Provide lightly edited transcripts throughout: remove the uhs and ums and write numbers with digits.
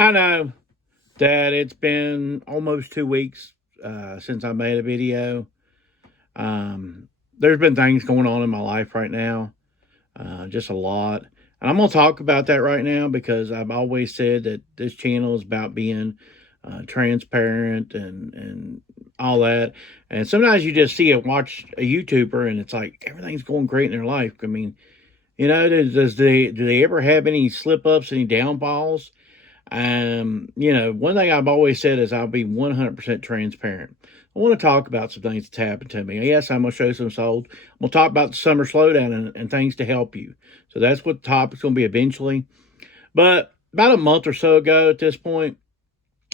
I know that it's been almost 2 weeks since I made a video. Um, there's been things going on in my life right now, just a lot. And I'm going to talk about that right now because I've always said that this channel is about being transparent and all that. And sometimes you just watch a YouTuber and it's like everything's going great in their life. I mean, do they ever have any slip ups, any downfalls? One thing I've always said is I'll be 100% transparent. I want to talk about some things that's happened to me. Yes, I'm going to show some sold. I'm going to talk about the summer slowdown and things to help you. So that's what the topic's going to be eventually. But about a month or so ago at this point,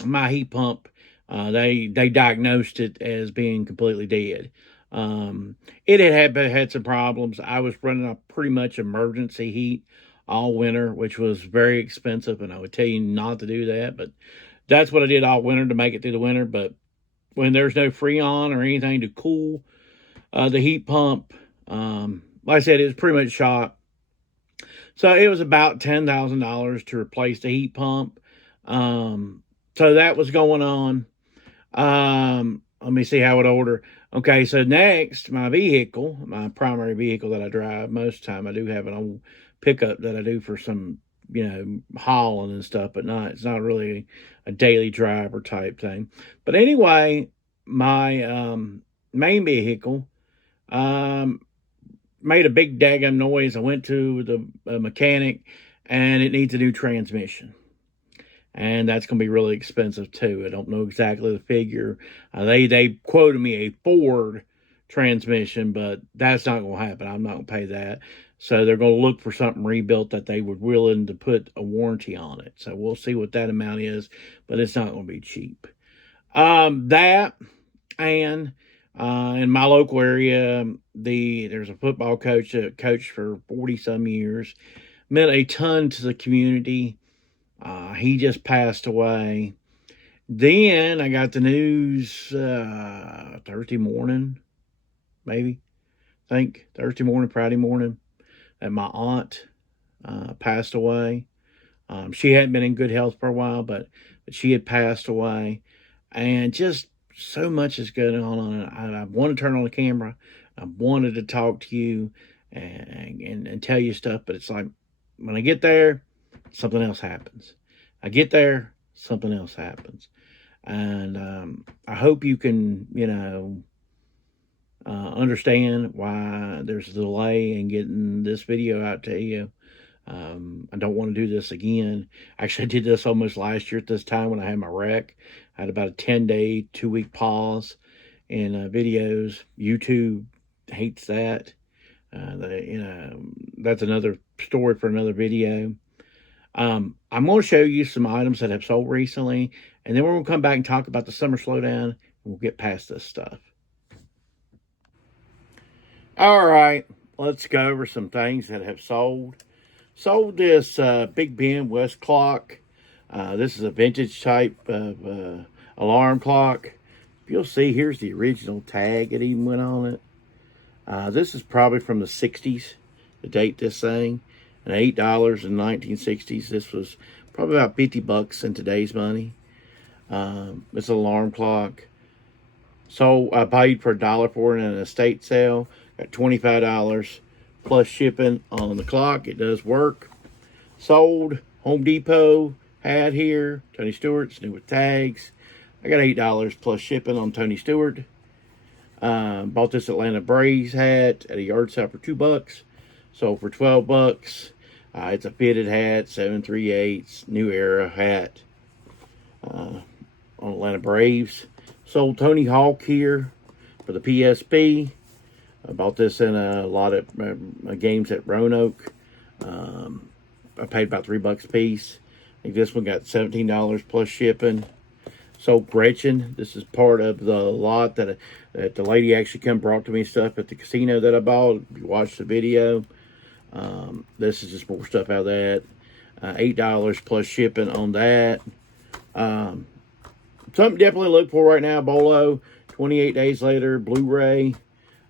my heat pump, they diagnosed it as being completely dead. It had some problems. I was running a pretty much emergency heat all winter, which was very expensive, and I would tell you not to do that, but that's what I did all winter to make it through the winter. But when there's no Freon or anything to cool the heat pump, like I said, it was pretty much shot. So it was about $10,000 to replace the heat pump. So that was going on. Let me see how it order. Okay, so next, my vehicle, my primary vehicle that I drive most of the time, I do have an old pickup that I do for some, hauling and stuff, but it's not really a daily driver type thing. But anyway, my main vehicle made a big daggum noise. I went to the mechanic, and it needs a new transmission. And that's going to be really expensive too. I don't know exactly the figure. They quoted me a Ford transmission, but that's not going to happen. I'm not going to pay that. So they're going to look for something rebuilt that they were willing to put a warranty on it. So we'll see what that amount is, but it's not going to be cheap. That and in my local area, there's a football coach that coached for 40 some years, meant a ton to the community. He just passed away. Then I got the news Thursday morning, maybe. I think Thursday morning, Friday morning, that my aunt passed away. She hadn't been in good health for a while, but she had passed away. And just so much is going on. I want to turn on the camera. I wanted to talk to you and tell you stuff, but it's like when I get there, something else happens. I get there, something else happens. And I hope you can, understand why there's a delay in getting this video out to you. I don't want to do this again. Actually, I did this almost last year at this time when I had my wreck. I had about a 10-day, 2-week pause in videos. YouTube hates that. That's another story for another video. I'm going to show you some items that have sold recently, and then we're going to come back and talk about the summer slowdown, and we'll get past this stuff. All right, let's go over some things that have sold. Sold this Big Ben West clock. This is a vintage type of alarm clock. You'll see, here's the original tag that even went on it. This is probably from the 60s, to date this thing. And $8 in 1960s. This was probably about $50 in today's money. It's an alarm clock. So I paid for $1 for it in an estate sale. Got $25 plus shipping on the clock. It does work. Sold. Home Depot hat here. Tony Stewart's new with tags. I got $8 plus shipping on Tony Stewart. Bought this Atlanta Braves hat at a yard sale for $2. Sold for $12. It's a fitted hat, 738, New Era hat on Atlanta Braves. Sold Tony Hawk here for the PSP. I bought this in a lot of games at Roanoke. I paid about $3 a piece. I think this one got $17 plus shipping. Sold Gretchen. This is part of the lot that the lady actually brought to me stuff at the casino that I bought. If you watched the video. This is just more stuff out of that. $8 plus shipping on that. Something definitely look for right now. Bolo, 28 days later, Blu-ray.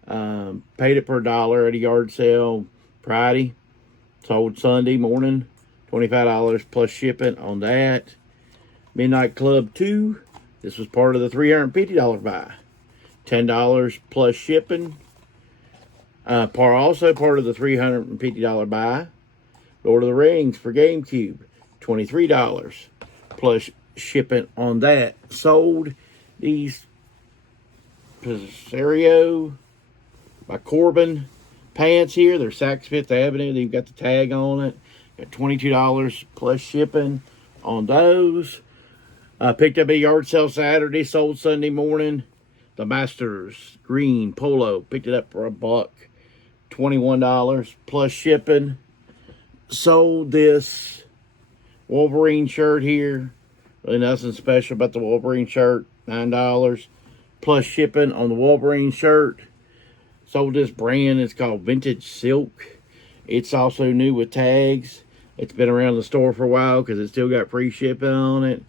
Paid it for $1 at a yard sale Friday. Sold Sunday morning, $25 plus shipping on that. Midnight Club 2. This was part of the $350 buy. $10 plus shipping. Also part of the $350 buy. Lord of the Rings for GameCube. $23 plus shipping on that. Sold these Pizzerio by Corbin pants here. They're Saks Fifth Avenue. They've got the tag on it. Got $22 plus shipping on those. Picked up a yard sale Saturday. Sold Sunday morning. The Masters green polo. Picked it up for $1. $21 plus shipping. Sold this Wolverine shirt here. Really nothing special about the Wolverine shirt. $9 plus shipping on the Wolverine shirt. Sold this brand. It's called Vintage Silk. It's also new with tags. It's been around the store for a while because it's still got free shipping on it.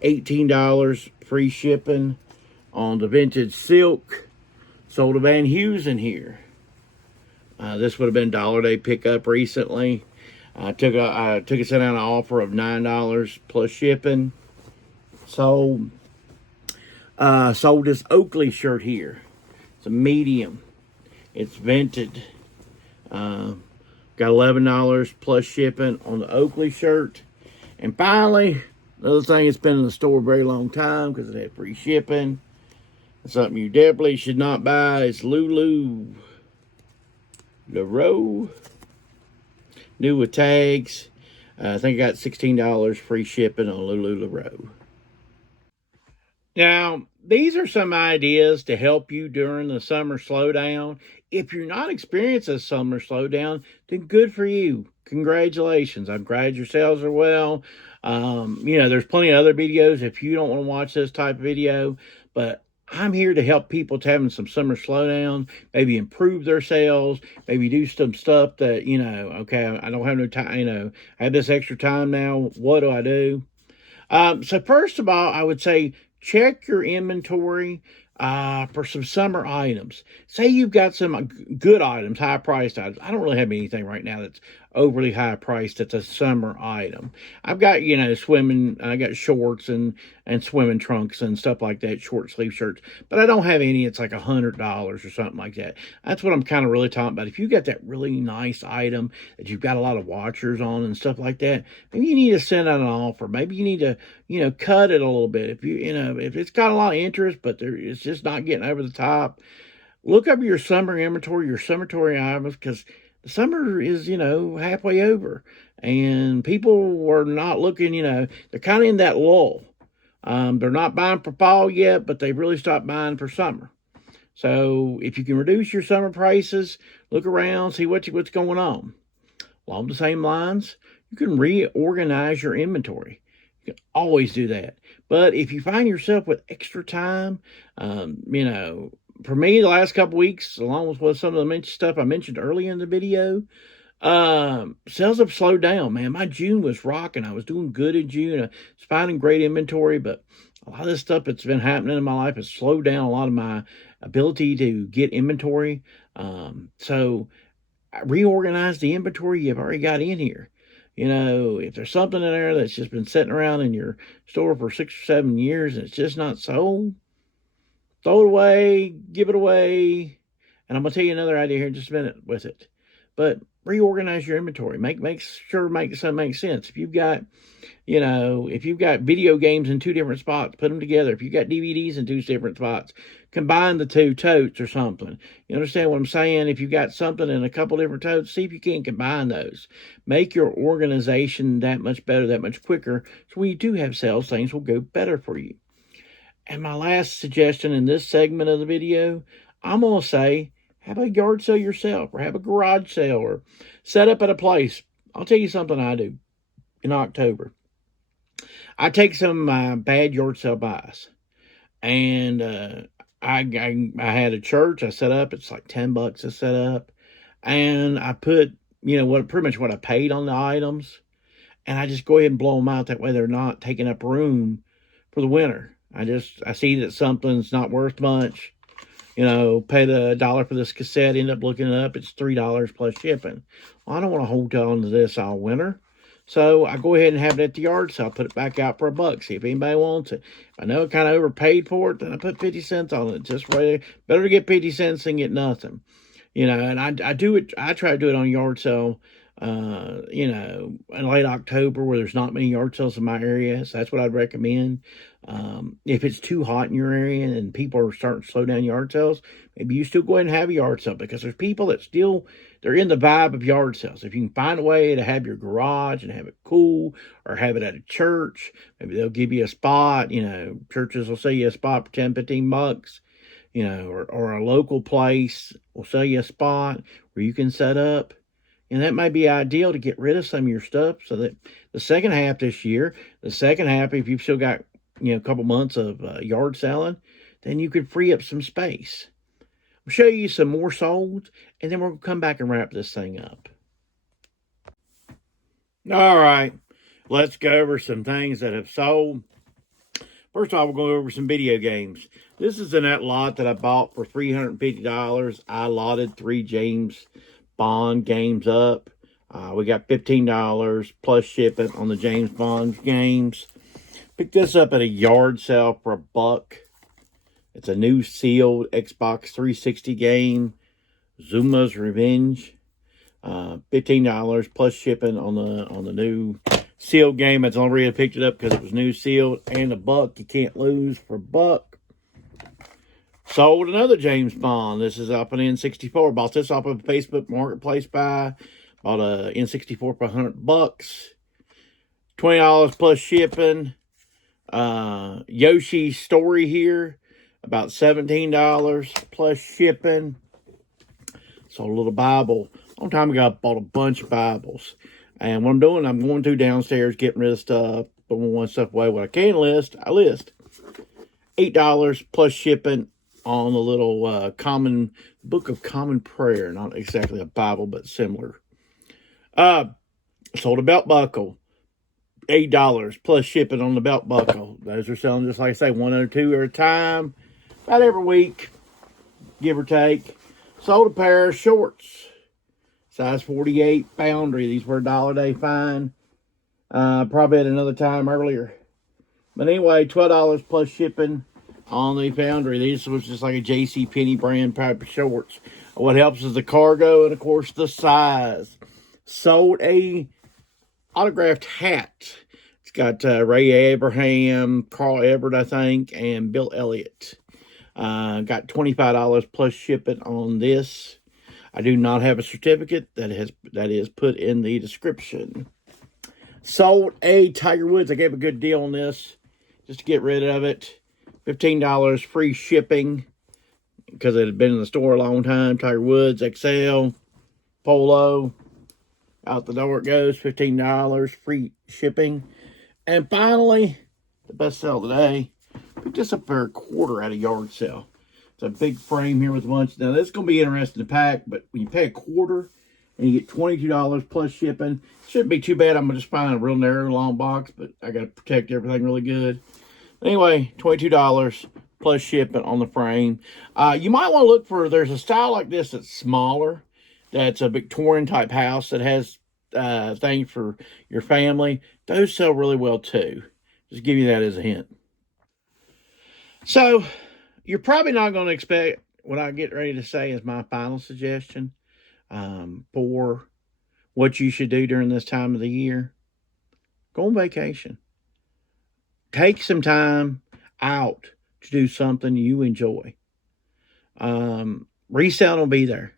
$18 free shipping on the Vintage Silk. Sold a Van Heusen here. This would have been Dollar Day pickup recently. I took it sent out an offer of $9 plus shipping. Sold this Oakley shirt here. It's a medium. It's vented. Got $11 plus shipping on the Oakley shirt. And finally, another thing that's been in the store a very long time because it had free shipping. Something you definitely should not buy is LuLaRoe. New with tags. I think I got $16 free shipping on LuLaRoe. Now, these are some ideas to help you during the summer slowdown. If you're not experiencing a summer slowdown, then good for you. Congratulations. I'm glad your sales are well. There's plenty of other videos if you don't want to watch this type of video, but I'm here to help people to having some summer slowdown, maybe improve their sales, maybe do some stuff that, okay, I don't have no time, I have this extra time now. What do I do? So first of all, I would say check your inventory for some summer items. Say you've got some good items, high-priced items. I don't really have anything right now that's overly high-priced that's a summer item. I've got, I got shorts and swimming trunks and stuff like that, short sleeve shirts. But I don't have any it's like $100 or something like that. That's what I'm kind of really talking about. If you got that really nice item that you've got a lot of watchers on and stuff like that, maybe you need to send out an offer. Maybe you need to, cut it a little bit. If if it's got a lot of interest, but it's just not getting over the top, look up your summer inventory, your summertory items, because the summer is, halfway over, and people are not looking, they're kind of in that lull. They're not buying for fall yet, but they've really stopped buying for summer. So if you can reduce your summer prices, look around, see what's going on. Along the same lines, you can reorganize your inventory. You can always do that. But if you find yourself with extra time, for me, the last couple weeks, along with some of the stuff I mentioned earlier in the video, sales have slowed down, man. My June was rocking. I was doing good in June. I was finding great inventory, but a lot of this stuff that's been happening in my life has slowed down a lot of my ability to get inventory. So I reorganize the inventory you've already got in here. If there's something in there that's just been sitting around in your store for 6 or 7 years and it's just not sold, throw it away, give it away. And I'm going to tell you another idea here in just a minute with it. But reorganize your inventory. Make sure something makes sense. If you've got, video games in 2 different spots, put them together. If you've got DVDs in 2 different spots, combine the 2 totes or something. You understand what I'm saying? If you've got something in a couple different totes, see if you can't combine those. Make your organization that much better, that much quicker. So when you do have sales, things will go better for you. And my last suggestion in this segment of the video, I'm going to say, have a yard sale yourself or have a garage sale or set up at a place. I'll tell you something I do in October. I take some bad yard sale buys. And I had a church I set up. It's like $10 to set up. And I put, pretty much what I paid on the items. And I just go ahead and blow them out. That way they're not taking up room for the winter. I see that something's not worth much. Pay the $1 for this cassette, end up looking it up, it's $3 plus shipping. Well, I don't want to hold on to this all winter. So I go ahead and have it at the yard sale. Put it back out for $1. See if anybody wants it. If I know I kind of overpaid for it, then I put 50 cents on it. Just way better to get 50 cents than get nothing. And I do it. I try to do it on yard sale. In late October where there's not many yard sales in my area. So that's what I'd recommend. If it's too hot in your area and people are starting to slow down yard sales, maybe you still go ahead and have a yard sale, because there's people that still, they're in the vibe of yard sales. If you can find a way to have your garage and have it cool, or have it at a church, maybe they'll give you a spot. Churches will sell you a spot for 10, $15. Or a local place will sell you a spot where you can set up. And that might be ideal to get rid of some of your stuff, so that the second half this year, if you've still got, a couple months of yard selling, then you could free up some space. I'll show you some more solds, and then we'll come back and wrap this thing up. All right, let's go over some things that have sold. First of all, we're going over some video games. This is in that lot that I bought for $350. I allotted 3 James Bond games up. We got $15 plus shipping on the James Bond games. Picked this up at a yard sale for $1. It's a new sealed Xbox 360 game, Zuma's Revenge. $15 plus shipping on the new sealed game. That's the only reason I picked it up, because it was new sealed, and $1 you can't lose for $1. Sold another James Bond. This is up an N64. Bought this off of Facebook Marketplace buy. Bought a N64 for $100. $20 plus shipping. Yoshi's Story here, about $17 plus shipping. Sold a little Bible. A long time ago, I bought a bunch of Bibles. And what I'm doing, I'm going to downstairs, getting rid of stuff, putting one stuff away. What I can list, I list. $8 plus shipping on the little Book of Common Prayer. Not exactly a Bible, but similar. Sold a belt buckle. $8 plus shipping on the belt buckle. Those are selling, just like I say, 1 or 2 at a time, about every week, give or take. Sold a pair of shorts, size 48 Foundry. These were $1 a day fine. Probably at another time earlier. But anyway, $12 plus shipping on the Foundry. These was just like a JCPenney brand type of shorts. What helps is the cargo and, of course, the size. Sold a autographed hat. It's got Ray Abraham, Carl Everett, I think, and Bill Elliott. Got $25 plus shipping on this. I do not have a certificate. That is put in the description. Sold a Tiger Woods. I gave a good deal on this just to get rid of it. $15 free shipping, because it had been in the store a long time. Tiger Woods XL Polo. Out the door it goes. $15 free shipping. And finally, the best sale today. Picked this up for $1 at a yard sale. It's a big frame here with a bunch. Now, this is going to be interesting to pack, but when you pay $1 and you get $22 plus shipping, shouldn't be too bad. I'm going to just find a real narrow, long box, but I got to protect everything really good. Anyway, $22 plus shipping on the frame. You might want to look for, there's a style like this that's smaller, that's a Victorian type house that has things for your family. Those sell really well too. Just give you that as a hint. So, you're probably not going to expect what I get ready to say is my final suggestion for what you should do during this time of the year. Go on vacation. Take some time out to do something you enjoy. Resale will be there.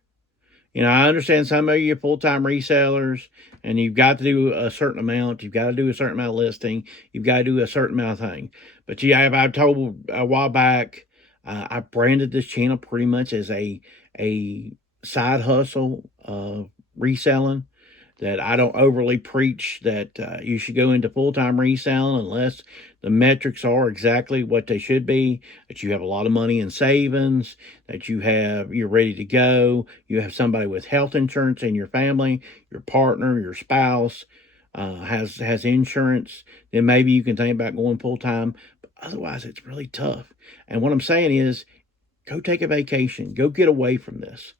I understand some of you are full-time resellers, and you've got to do a certain amount. You've got to do a certain amount of listing. You've got to do a certain amount of things. But I've told a while back, I branded this channel pretty much as a side hustle of reselling. That I don't overly preach that you should go into full-time reselling unless the metrics are exactly what they should be, that you have a lot of money in savings, that you're ready to go, you have somebody with health insurance in your family, your partner, your spouse has insurance, then maybe you can think about going full-time. But otherwise, it's really tough. And what I'm saying is, Go take a vacation. Go get away from this.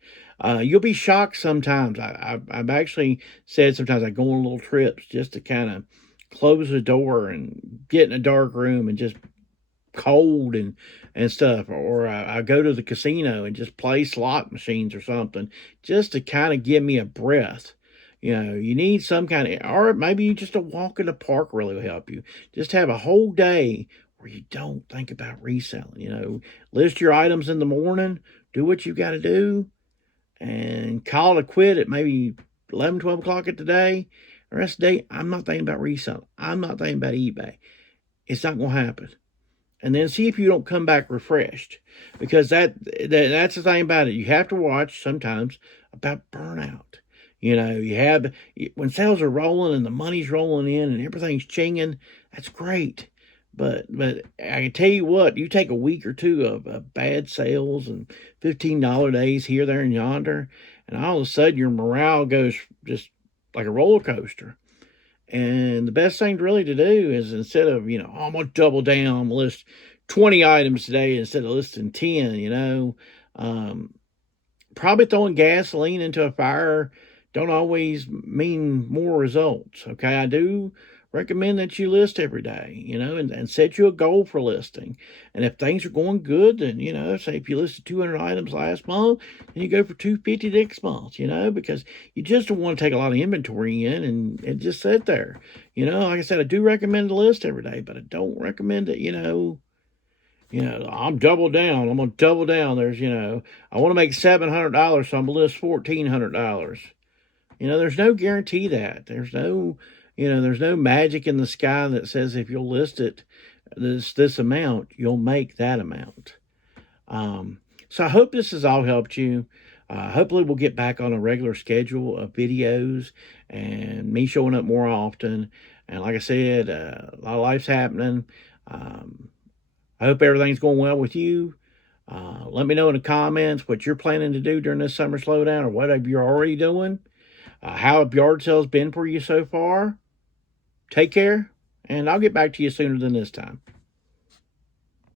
You'll be shocked sometimes. I've actually said sometimes I go on little trips just to kind of close the door and get in a dark room and just cold and stuff. Or I go to the casino and just play slot machines or something just to kind of give me a breath. You need some kind of, or maybe you just a walk in the park really will help you. Just have a whole day where you don't think about reselling. List your items in the morning, do what you got to do, and call it a quit at maybe 11, 12 o'clock at the day. The rest of the day, I'm not thinking about reselling. I'm not thinking about eBay. It's not going to happen. And then see if you don't come back refreshed, because that's the thing about it. You have to watch sometimes about burnout. When sales are rolling and the money's rolling in and everything's chinging, that's great. But I can tell you what, you take a week or two of bad sales and $15 days here, there, and yonder, and all of a sudden your morale goes just like a roller coaster. And the best thing really to do is, instead of, I'm going to double down, I'm going to list 20 items today instead of listing 10, probably throwing gasoline into a fire don't always mean more results. Okay. I do recommend that you list every day, and set you a goal for listing. And if things are going good, then, say if you listed 200 items last month, then you go for 250 next month, because you just don't want to take a lot of inventory in and just sit there. Like I said, I do recommend to list every day, but I don't recommend it, I'm double down. I'm going to double down. I want to make $700, so I'm going to list $1,400. There's no guarantee that. There's no magic in the sky that says if you'll list it this amount, you'll make that amount. So I hope this has all helped you. Hopefully we'll get back on a regular schedule of videos and me showing up more often. And like I said, a lot of life's happening. I hope everything's going well with you. Let me know in the comments what you're planning to do during this summer slowdown, or what you're already doing. How have yard sales been for you so far? Take care, and I'll get back to you sooner than this time.